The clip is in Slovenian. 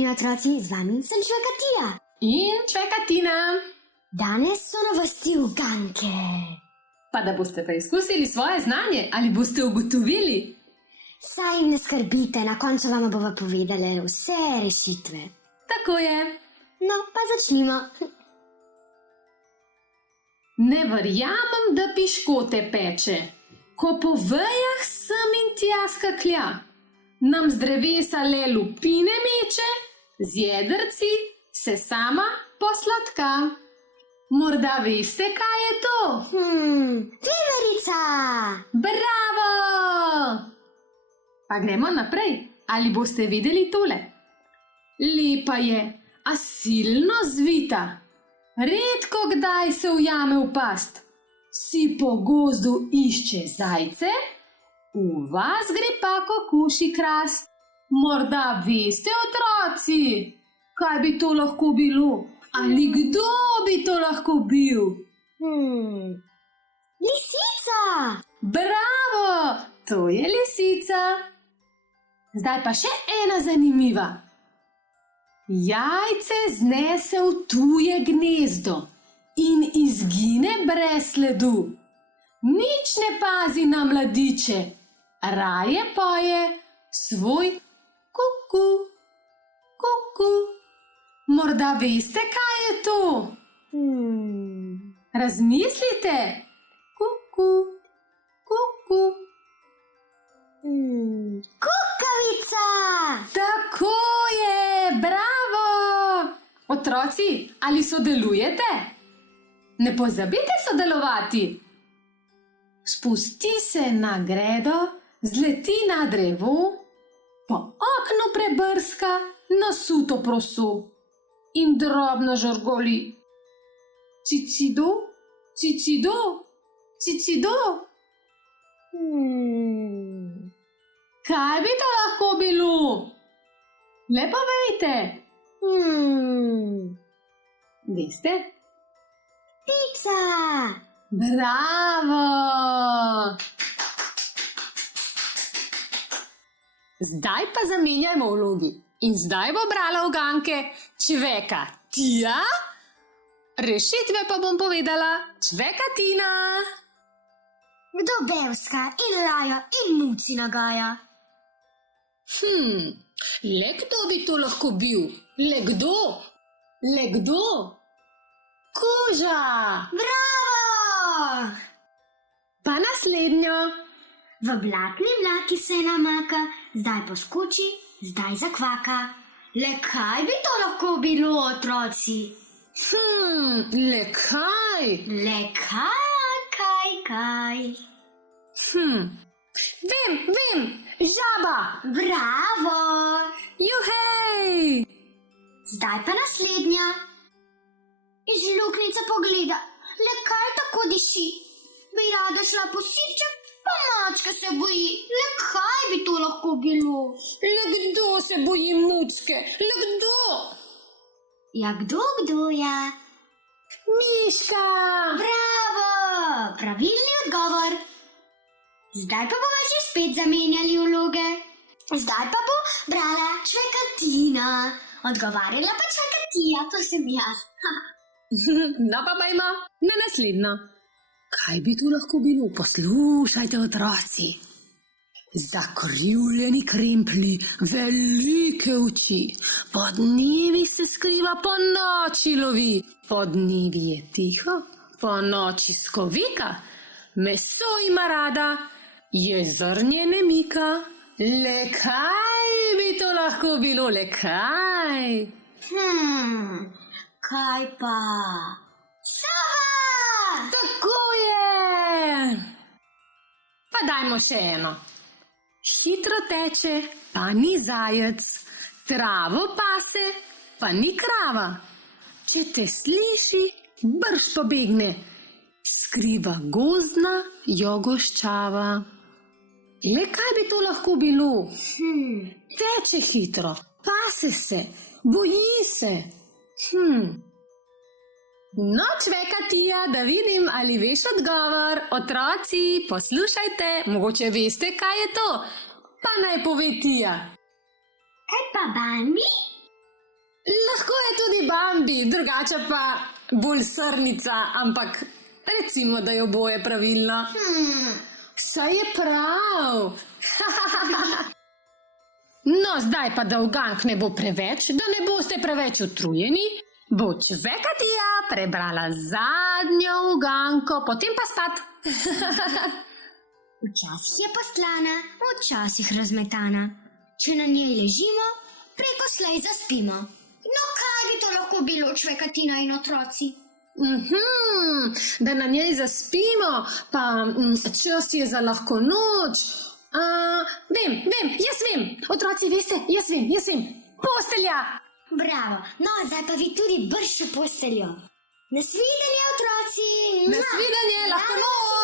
Pozdravljeni otroci, z vami sem Čvekatija. In Čvekatina. Danes so novosti uganke. Pa da boste preizkusili svoje znanje, ali boste ugotovili? Saj ne skrbite, na koncu vam bova povedala vse rešitve. Tako je. No, pa začnimo. Ne verjamem, da piškote peče, ko po vejah sem in tja skaklja. Nam z drevesa le lupine meče, z jedrci se sama posladka. Morda veste, kaj je to? Veverica! Bravo! Pa gremo naprej. Ali boste videli tole? Lepa je, a silno zvita. Redko kdaj se ujame v past. Si po gozdu išče zajce, v vas gre pa kokoši krast. Morda veste, otroci, kaj bi to lahko bilo? Ali kdo bi to lahko bil? Lisica! Bravo! To je lisica. Zdaj pa še ena zanimiva. Jajce znese v tuje gnezdo in izgine brez sledu. Nič ne pazi na mladiče, raje poje svoj kuku, kuku. Morda veste, kaj je to? Razmislite. Kuku, kuku. Kukavica! Tako je, bravo! Otroci, ali sodelujete? Ne pozabite sodelovati. Spusti se na gredo, zleti na drevo, po oknu prebrska na suto proso in drobno žorgoli. Cicido, cicido, cicido. Kaj bi to lahko bilo? Le povejte. Veste? Ptica! Bravo! Zdaj pa zamenjajmo vlogi. In zdaj bo brala uganke Čvekatija, rešitve pa bom povedala Čvekatina. Kdo bevska in laja in muci nagaja? Le kdo bi to lahko bil? Le kdo? Le kdo? Kuža! Bravo! Pa naslednjo. V blatni mlaki se namaka, zdaj poskoči, zdaj zakvaka. Le kaj bi to lahko bilo, otroci? Le kaj? Le kaj? Vem, žaba! Bravo! Juhej! Zdaj pa naslednja. Iz luknjice pogleda, le kaj tako diši? Bi rada šla po sirček, pa mačka se boji. Le kaj bi to lahko bilo? Le kdo se boji mucke? Le kdo? Ja, kdo je? Miška! Bravo! Pravilni odgovor. Zdaj pa bomo že spet zamenjali vloge. Zdaj pa bo brala Čvekatina. Odgovarjala pa Čvekatija, to sem jaz. No pa bajmo na naslednjo. Kaj bi to lahko bilo? Poslušajte, otroci. Zakrivljeni kremplji, velike oči, pod dnevi se skriva, po noči lovi. Po dnevi je tiho, po noči skovika, meso ima rada, jezrnje ne mika. Le kaj bi to lahko bilo? Le kaj? Kaj pa? Sova! Tako je! Pa dajmo še eno. Hitro teče, pa ni zajec, travo pase, pa ni krava. Če te sliši, brž pobegne, skriva gozdna jogoščava. Le kaj bi to lahko bilo? Teče hitro, pase se, boji se. No, Čvekatija, da vidim, ali veš odgovor. Otroci, poslušajte, mogoče veste, kaj je to. Pa naj pove Tija. Kaj pa Bambi? Lahko je tudi Bambi, drugače pa bolj srnica, ampak recimo, da je oboje pravilno. Saj je prav. No, zdaj pa, da ugank ne bo preveč, da ne boste preveč utrujeni, bo Čvekatija prebrala zadnjo uganko, potem pa spat. Včasih je postlana, včasih razmetana. Če na njej ležimo, preko slej zaspimo. No, kaj bi to lahko bilo, Čvekatina in otroci? Da na njej zaspimo, pa čas je za lahko noč. Vem, jaz vem, otroci veste, jaz vem, postelja. Bravo, no, zdaj pa vi tudi bršče posteljo. Nasvidenje, otroci! Nasvidenje, lahko noč.